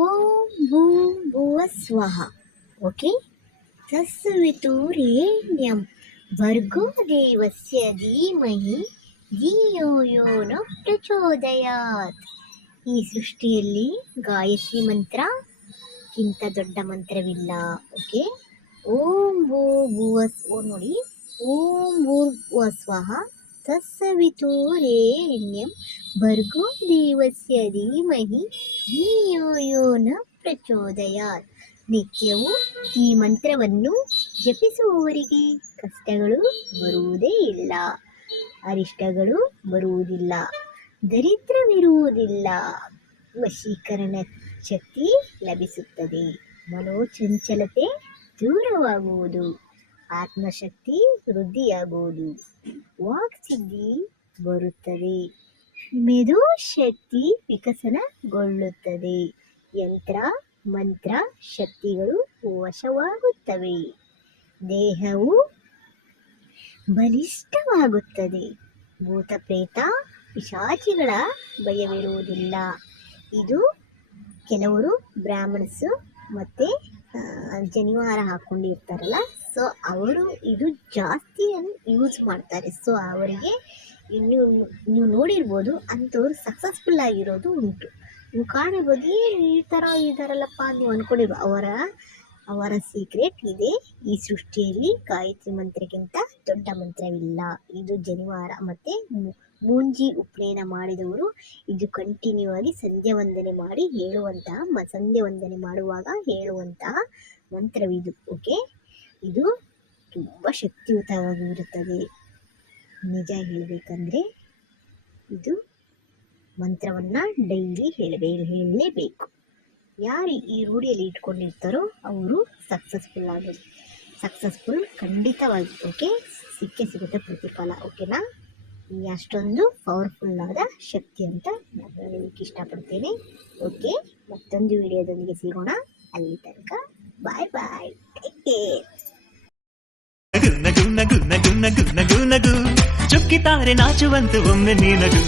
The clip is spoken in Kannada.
ಓಂ ಭೂಂ ಭುವಃ ಸ್ವಃ. ಓಕೆ, ತಸ್ಸವಿತುರೇಣ್ಯಂ ಭರ್ಗೋ ದೇವಸ್ಯ ಧೀಮಹಿ ಧಿಯೋ ಯೋ ನ ಪ್ರಚೋದಯಾತ್. ಈ ಸೃಷ್ಟಿಯಲ್ಲಿ ಗಾಯತ್ರಿ ಮಂತ್ರಕ್ಕಿಂತ ದೊಡ್ಡ ಮಂತ್ರವಿಲ್ಲ. ಓಕೆ, ಓಂ ನೋಡಿ, ಓಂ ಭೂರ್ಭುವಃ ಸ್ವಃ ತಸ್ಸವಿತುರೇಣ್ಯಂ ಭರ್ಗೋ ದೇವಸ್ಯ ಧೀಮಹಿ ಧಿಯೋ ಯೋ ನ ಪ್ರಚೋದಯಾತ್. ನಿತ್ಯವೂ ಈ ಮಂತ್ರವನ್ನು ಜಪಿಸುವವರಿಗೆ ಕಷ್ಟಗಳು ಬರುವುದೇ ಇಲ್ಲ, ಅರಿಷ್ಟಗಳು ಬರುವುದಿಲ್ಲ, ದರಿದ್ರವಿರುವುದಿಲ್ಲ, ವಶೀಕರಣ ಶಕ್ತಿ ಲಭಿಸುತ್ತದೆ, ಮನೋಚಂಚಲತೆ ದೂರವಾಗುವುದು, ಆತ್ಮಶಕ್ತಿ ವೃದ್ಧಿಯಾಗುವುದು, ವಾಕ್ಸಿದ್ಧಿ ಬರುತ್ತದೆ, ಮೆದುಶಕ್ತಿ ವಿಕಸನಗೊಳ್ಳುತ್ತದೆ, ಯಂತ್ರ ಮಂತ್ರ ಶಕ್ತಿಗಳು ವಶವಾಗುತ್ತವೆ, ದೇಹವು ಬಲಿಷ್ಠವಾಗುತ್ತದೆ, ಭೂತ ಪ್ರೇತ ಪಿಶಾಚಿಗಳ ಭಯವಿರುವುದಿಲ್ಲ. ಇದು ಕೆಲವರು ಬ್ರಾಹ್ಮಣಸು ಮತ್ತು ಜನಿವಾರ ಹಾಕ್ಕೊಂಡಿರ್ತಾರಲ್ಲ, ಸೊ ಅವರು ಇದು ಜಾಸ್ತಿ ಯೂಸ್ ಮಾಡ್ತಾರೆ. ಸೊ ಅವರಿಗೆ ನೀವು ನೋಡಿರ್ಬೋದು, ಅಂಥವ್ರು ಸಕ್ಸಸ್ಫುಲ್ ಆಗಿರೋದು ಉಂಟು. ನೀವು ಕಾಣಿರ್ಬೋದು, ಏನು ಈ ಥರ ಇದ್ದಾರಲ್ಲಪ್ಪ ನೀವು ಅಂದ್ಕೊಂಡಿರ್ಬೋದು. ಅವರ ಸೀಕ್ರೆಟ್ ಇದೆ. ಈ ಸೃಷ್ಟಿಯಲ್ಲಿ ಗಾಯತ್ರಿ ಮಂತ್ರಕ್ಕಿಂತ ದೊಡ್ಡ ಮಂತ್ರವಿಲ್ಲ. ಇದು ಜನಿವಾರ ಮತ್ತು ಮೂಂಜಿ ಉಪನಯನ ಮಾಡಿದವರು ಇದು ಕಂಟಿನ್ಯೂ ಆಗಿ ಸಂಧ್ಯಾ ವಂದನೆ ಮಾಡಿ ಸಂಧ್ಯಾ ವಂದನೆ ಮಾಡುವಾಗ ಹೇಳುವಂತಹ ಮಂತ್ರವಿದು. ಓಕೆ, ಇದು ತುಂಬ ಶಕ್ತಿಯುತವಾಗಿರುತ್ತದೆ. ನಿಜ ಹೇಳಬೇಕಂದ್ರೆ ಇದು ಮಂತ್ರವನ್ನು ಡೈಲಿ ಹೇಳಲೇಬೇಕು. ಯಾರು ಈ ರೂಢಿಯಲ್ಲಿ ಇಟ್ಕೊಂಡಿರ್ತಾರೋ ಅವರು ಸಕ್ಸಸ್ಫುಲ್ ಖಂಡಿತವಾಗಿ. ಓಕೆ, ಸಿಗುತ್ತೆ ಪ್ರತಿಫಲ. ಓಕೆನಾ? ಅಷ್ಟೊಂದು ಪವರ್ಫುಲ್ಲಾದ ಶಕ್ತಿ ಅಂತ ನಾನು ಹೇಳಲಿಕ್ಕೆ ಇಷ್ಟಪಡ್ತೇನೆ. ಓಕೆ, ಮತ್ತೊಂದು ವಿಡಿಯೋದೊಂದಿಗೆ ಸಿಗೋಣ. ಅಲ್ಲಿ ತನಕ ಬಾಯ್ ಬಾಯ್, ಟೇಕ್ ಕೇರ್. ನಗು ನಗು ನಗು ನಗು ನಗು ನಗು ಚುಕ್ಕಿತಾರೆ ನಾಚುವಂತೆ ಒಮ್ಮೆ ನೀನಗು.